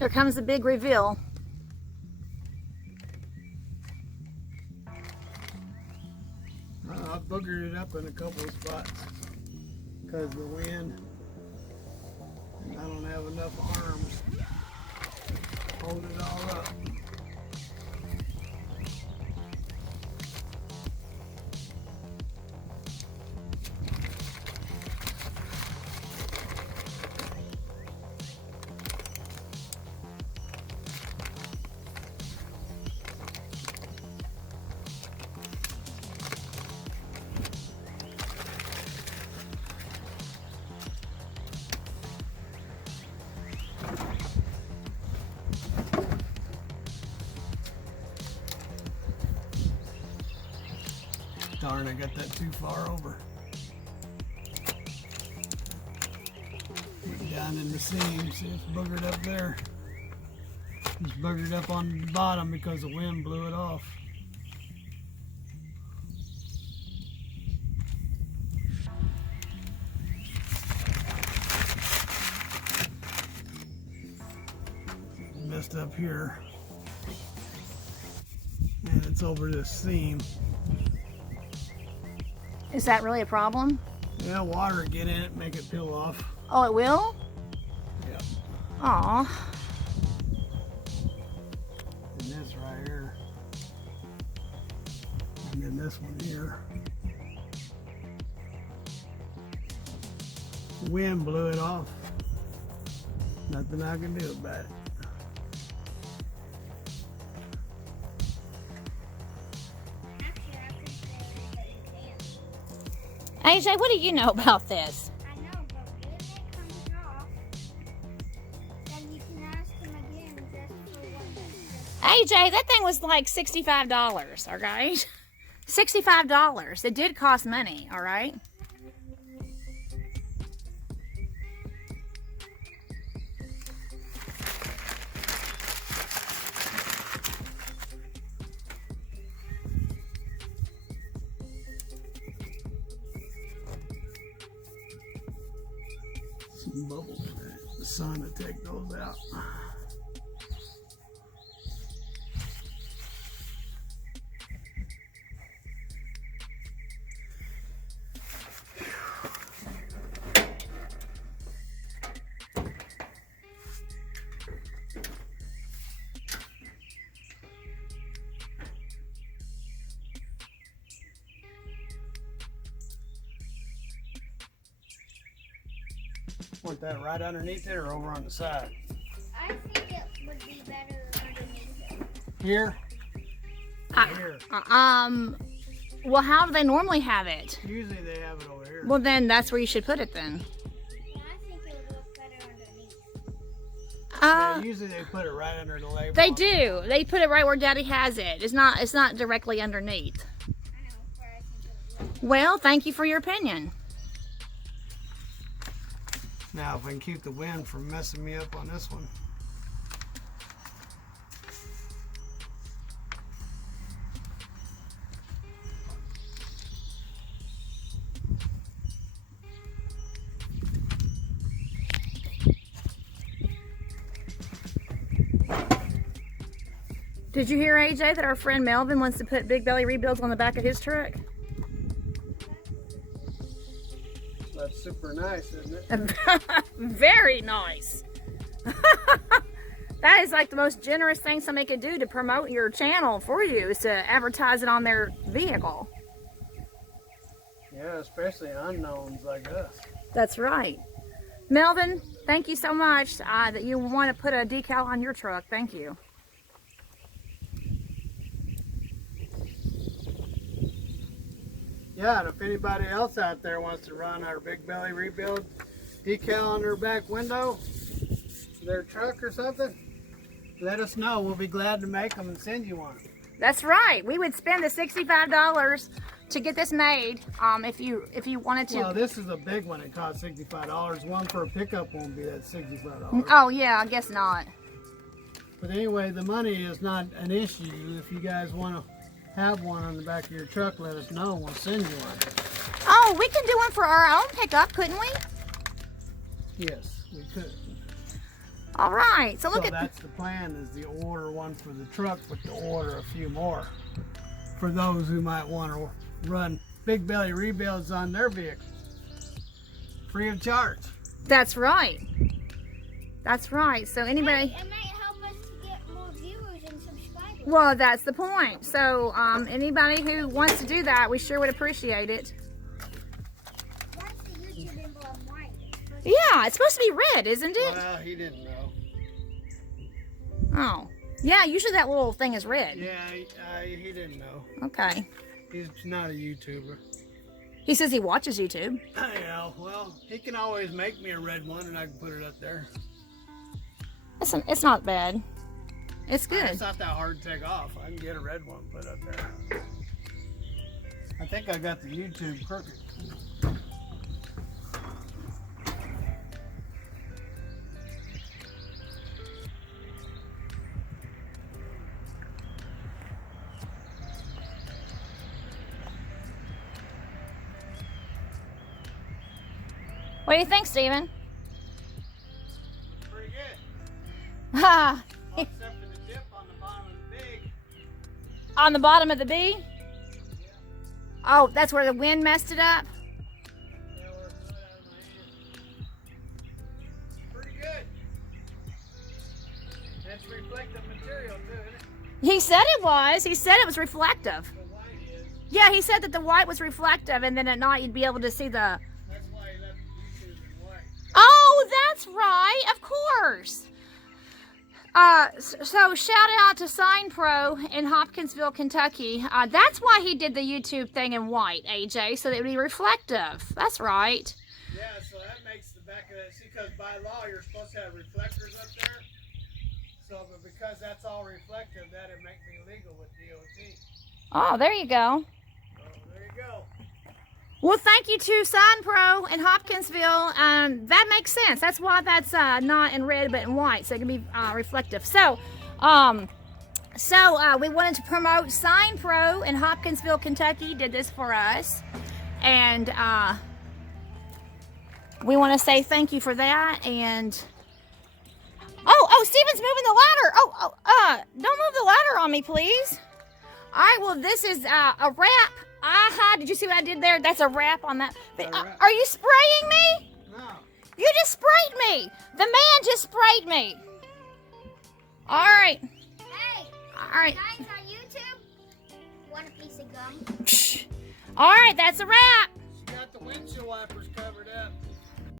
Here comes the big reveal. I boogered it up in a couple of spots because of the wind. And I don't have enough arms to hold it all up. Darn, I got that too far over. Went down in the seam, see it's boogered up there. It's boogered up on the bottom because the wind blew it off. Messed up here. And it's over this seam. Is that really a problem? Yeah, water get in it, make it peel off. Oh, it will? Yeah. Aw. And this right here. And then this one here. The wind blew it off. Nothing I can do about it. AJ, what do you know about this? I know, but when it comes off, then you can ask him again just for one. AJ, that thing was like $65, all right? $65. It did cost money, all right? Some bubbles in it. The sun will take those out. Want that right underneath it or over on the side? I think it would be better underneath it. Here? Here. Well, how do they normally have it? Usually they have it over here. Well, then that's where you should put it then. Yeah, I think it would look better underneath. Yeah, usually they put it right under the label. They do. They put it right where Daddy has it. It's not directly underneath. I know, but I think it would look. Well, thank you for your opinion. Now, if I can keep the wind from messing me up on this one. Did you hear, AJ, that our friend Melvin wants to put big belly rebuilds on the back of his truck? That's super nice, isn't it? Very nice. That is like the most generous thing somebody could do to promote your channel for you, is to advertise it on their vehicle. Yeah, especially unknowns like us. That's right. Melvin, thank you so much that you want to put a decal on your truck. Thank you. Yeah, and if anybody else out there wants to run our Big Belly Rebuild decal on their back window, their truck or something, let us know. We'll be glad to make them and send you one. That's right. We would spend the $65 to get this made if you wanted to. Well, this is a big one. It costs $65. One for a pickup won't be that $65. Oh, yeah, I guess not. But anyway, the money is not an issue. If you guys want to have one on the back of your truck, let us know. We'll send you one. Oh, we can do one for our own pickup, couldn't we? Yes, we could. All right. So look So at. that's the plan, is to order one for the truck, but to order a few more for those who might want to run big belly rebuilds on their vehicles, free of charge. That's right. That's right. So anybody. It might help us to get more viewers and subscribers. Well, that's the point. So anybody who wants to do that, we sure would appreciate it. What's the YouTube in black and white? Yeah, it's supposed to be red, isn't it? Well, he didn't know. Oh. Yeah, usually that little thing is red. Yeah, he didn't know. Okay. He's not a YouTuber. He says he watches YouTube. Yeah, well, he can always make me a red one and I can put it up there. It's not bad. It's good. It's not that hard to take off. I can get a red one put up there. I think I got the YouTube crooked. What do you think, Steven? Pretty good. Ha! Well, except for the tip on the bottom of the big. On the bottom of the B? Yeah. Oh, that's where the wind messed it up? Yeah, where it blew it out of my hand. Pretty good. That's reflective material too, isn't it? He said it was. He said it was reflective. The white is. Yeah, he said that the white was reflective, and then at night you'd be able to see the... That's why he left YouTube in white. Oh, that's right. Of course. So shout out to Sign Pro in Hopkinsville, Kentucky. That's why he did the YouTube thing in white, AJ, so that it would be reflective. That's right. Yeah, so that makes the back of that. See, because by law you're supposed to have reflectors up there. So, but because that's all reflective, that'd make me legal with DOT. Oh, there you go. So there you go. Well, thank you to Sign Pro in Hopkinsville. That makes sense. That's why that's not in red but in white, so it can be reflective. So, we wanted to promote Sign Pro in Hopkinsville, Kentucky. Did this for us, and we want to say thank you for that. And oh, Steven's moving the ladder. Don't move the ladder on me, please. All right. Well, this is a wrap. Aha, did you see what I did there? That's a wrap on that. Are you spraying me? No. You just sprayed me. The man just sprayed me. All right. Hey, All right. guys on YouTube, want a piece of gum? All right, that's a wrap. She got the windshield wipers covered up.